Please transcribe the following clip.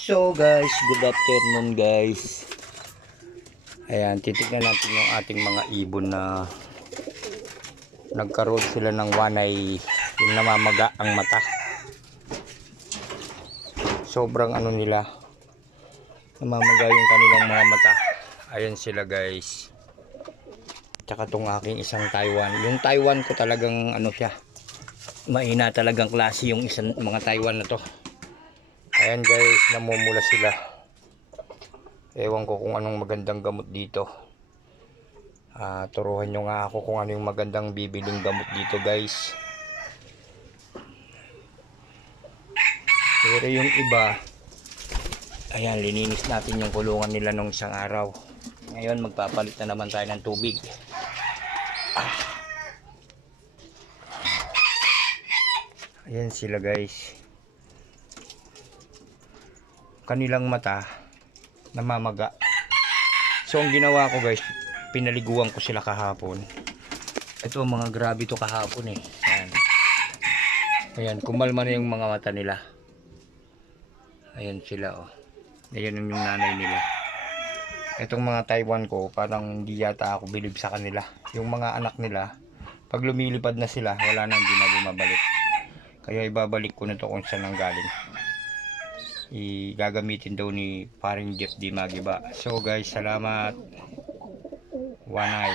So guys, good afternoon guys. Ayan, titignan natin yung ating mga ibon na nagkaroon sila ng wanay, yung namamaga ang mata. Sobrang ano nila, namamaga yung kanilang mga mata. Ayan sila guys. Tsaka tong aking isang Taiwan. Yung Taiwan ko talagang ano siya, mahina talagang klase yung isang mga Taiwan na to. Ayan guys, namumula sila. Ewan ko kung anong magandang gamot dito. Turuan nyo nga ako kung ano yung magandang bibiling gamot dito guys. Pero yung iba, ayan, lininis natin yung kulungan nila nung isang araw. Ngayon magpapalit na naman tayo ng tubig. Ayan sila guys. Kanilang mata namamaga. So ang ginawa ko guys, pinaliguan ko sila kahapon. Ito mga grabe to kahapon eh. Ayan. Ayan, kumalma na yung mga mata nila. Ayan sila oh. Ayan yung nanay nila. Itong mga Taiwan ko, parang hindi yata ako bilib sa kanila. Yung mga anak nila, pag lumilipad na sila, wala na, hindi na bumabalik. Kaya ibabalik ko na to kung saan nanggaling. Gagamitin daw ni paring Jeff Di Magiba. So guys, salamat. Wanay.